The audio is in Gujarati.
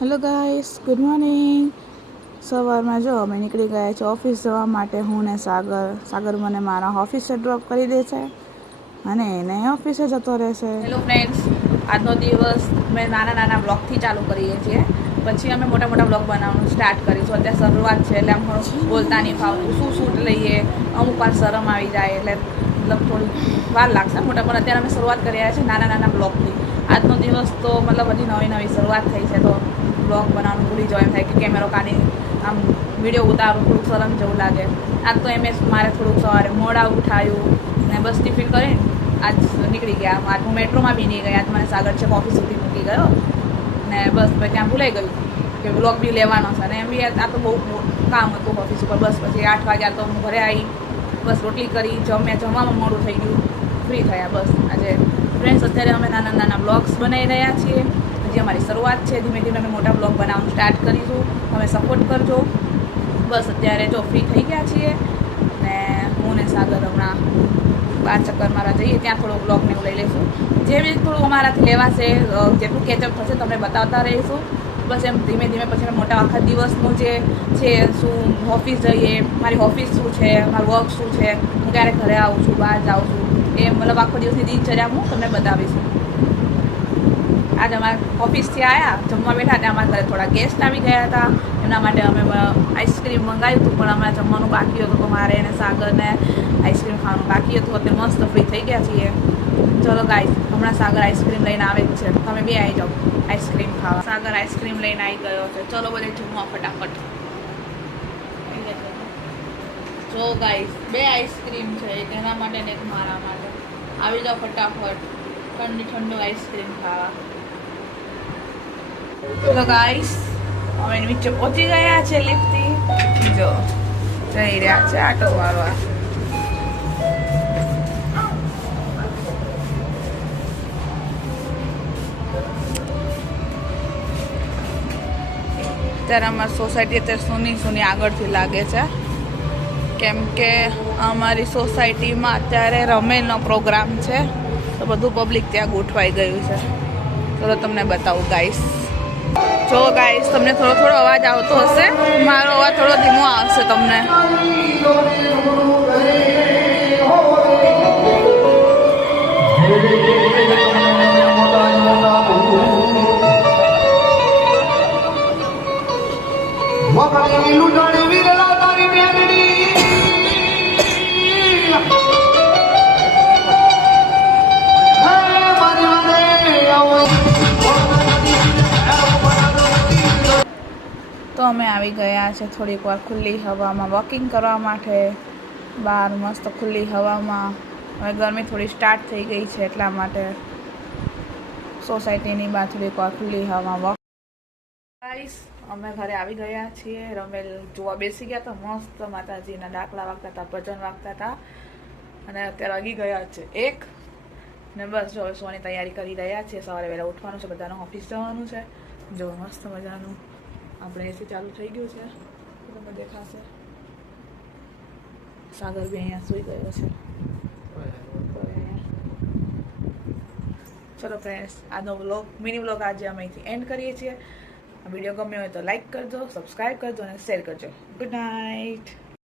Hello guys, good morning. સવારમાં જો અમે નીકળી ગયા છે ઓફિસ જવા માટે. હું ને સાગર મને મારા ઓફિસે ડ્રોપ કરી દે છે અને એને ઓફિસે જતો રહેશે. હેલો ફ્રેન્ડ્સ, આજનો દિવસ અમે નાના બ્લોગથી ચાલુ કરીએ છીએ, પછી અમે મોટા બ્લોગ બનાવવાનું સ્ટાર્ટ કરીશું. અત્યારે શરૂઆત છે એટલે આમ બોલતા નહીં ફાવતું, શું શૂટ લઈએ, અમુક વાર શરમ આવી જાય એટલે મતલબ થોડી વાર લાગશે. પણ અત્યારે અમે શરૂઆત કરી રહ્યા છીએ નાના બ્લોગથી. આજનો દિવસ તો મતલબ હજી નવી શરૂઆત થઈ છે, તો બ્લોગ બનાવવાનું ભૂલી જવાય, એમ થાય કે કેમેરો કાઢી આમ વિડીયો ઉતારું થોડુંક શરમ જેવું લાગે. આજ તો એમ મારે થોડુંક સવારે મોડા ઉઠાયું ને બસ ટિફિન કરીને આજ નીકળી ગયા. આજ હું મેટ્રોમાં બી નહીં ગઈ, આજ મને સાગર છે ઓફિસ સુધી મૂકી ગયો ને બસ પછી ત્યાં ભૂલાઈ ગયું કે બ્લોગ બી લેવાનો છે. અને એમ બી આ તો બહુ કામ હતું ઓફિસ ઉપર. બસ પછી 8 વાગ્યા તો હું ઘરે આવી, બસ રોટલી કરી, જમવામાં મોડું થઈ ગયું, ફ્રી થયા. બસ આજે ફ્રેન્ડ્સ અત્યારે અમે નાના બ્લોગ્સ બનાવી રહ્યા છીએ. હજી અમારી શરૂઆત છે, ધીમે ધીમે અમે મોટા બ્લોગ બનાવવાનું સ્ટાર્ટ કરીશું. તમે સપોર્ટ કરજો. બસ અત્યારે જો ફ્રી થઈ ગયા છીએ ને હું ને સાગર હમણાં 5 ચક્કર મારા જઈએ, ત્યાં થોડો બ્લોગને એવું લઈ લઈશું. જે બી થોડું અમારાથી લેવાશે, જેટલું કેચઅપ થશે તમને બતાવતા રહીશું. બસ એમ ધીમે પછી મોટા આખા દિવસનું જે છે, શું ઓફિસ જઈએ, મારી ઓફિસ શું છે, મારું વર્ક શું છે, હું ક્યારે ઘરે આવું છું, બહાર જાઉં છું, એ મતલબ આખો દિવસની દિનચર્યા હું તમને બતાવીશું. આજે અમારા ઓફિસથી આવ્યા, જમવા બેઠા ત્યાં અમારા ઘરે થોડા ગેસ્ટ આવી ગયા હતા. એના માટે અમે આઈસ્ક્રીમ મંગાવ્યું હતું, પણ અમારે જમવાનું બાકી હતું, તો મારે એને સાગરને આઈસ્ક્રીમ ખાવાનું બાકી હતું. અત્યારે મસ્ત ફ્રી થઈ ગયા છીએ. ચલો ગાઈસ, હમણાં સાગર આઈસ્ક્રીમ લઈને આવે જ છે, તમે બી આવી જાઓ આઈસ્ક્રીમ ખાવા. સાગર આઈસ્ક્રીમ લઈને આવી ગયો છે. ચલો બધે જમવા ફટાફટ. જો ગાઈસ, 2 આઈસ્ક્રીમ છે, એક એના માટે ને એક મારા માટે. આવી જાઓ ફટાફટ ઠંડુ આઈસ્ક્રીમ ખાવા. તો ગાઈસ, અમે નીચે પહોંચી ગયા છે લિફ્ટથી. જો જઈ રહ્યા છે આટો મારવા. અત્યારે અમારી સોસાયટી અત્યારે સુની આગળથી લાગે છે, કેમ કે અમારી સોસાયટીમાં અત્યારે રમેલનો પ્રોગ્રામ છે, તો બધું પબ્લિક ત્યાં ગોઠવાઈ ગયું છે. ચલો તમને બતાવું ગાઈસ. જો ગાઈસ, તમને થોડો અવાજ આવતો હશે, મારો અવાજ થોડો ધીમો આવશે તમને. તો અમે આવી ગયા છે થોડીક વાર ખુલ્લી હવામાં વોકિંગ કરવા માટે. બહાર મસ્ત ખુલ્લી હવામાં. હવે ગરમી થોડી સ્ટાર્ટ થઈ ગઈ છે, એટલા માટે સોસાયટીની બહાર થોડીક વાર ખુલ્લી હવામાં વોક. ગાઈસ, અમે ઘરે આવી ગયા છીએ. રમેલ જોવા બેસી ગયા તો મસ્ત માતાજીના ડાકલા વાગતા હતા, ભજન વાગતા હતા, અને અત્યારે વાગી ગયા છે 1 ને બસ જો સોની તૈયારી કરી રહ્યા છીએ. સવારે વહેલા ઉઠવાનું છે, બધાનું ઓફિસ જવાનું છે. જો મસ્ત મજાનું આપણે એસી ચાલુ થઈ ગયું છે, તમને દેખાશે. સાગર બી અહીંયા સૂઈ ગયો છે. ચલો ફ્રેન્ડ્સ, આજનો મિની વ્લોગ આજે અમે અહીંથી એન્ડ કરીએ છીએ. વિડીયો ગમ્યો હોય તો લાઈક કરજો, સબસ્ક્રાઈબ કરજો અને શેર કરજો. Good night.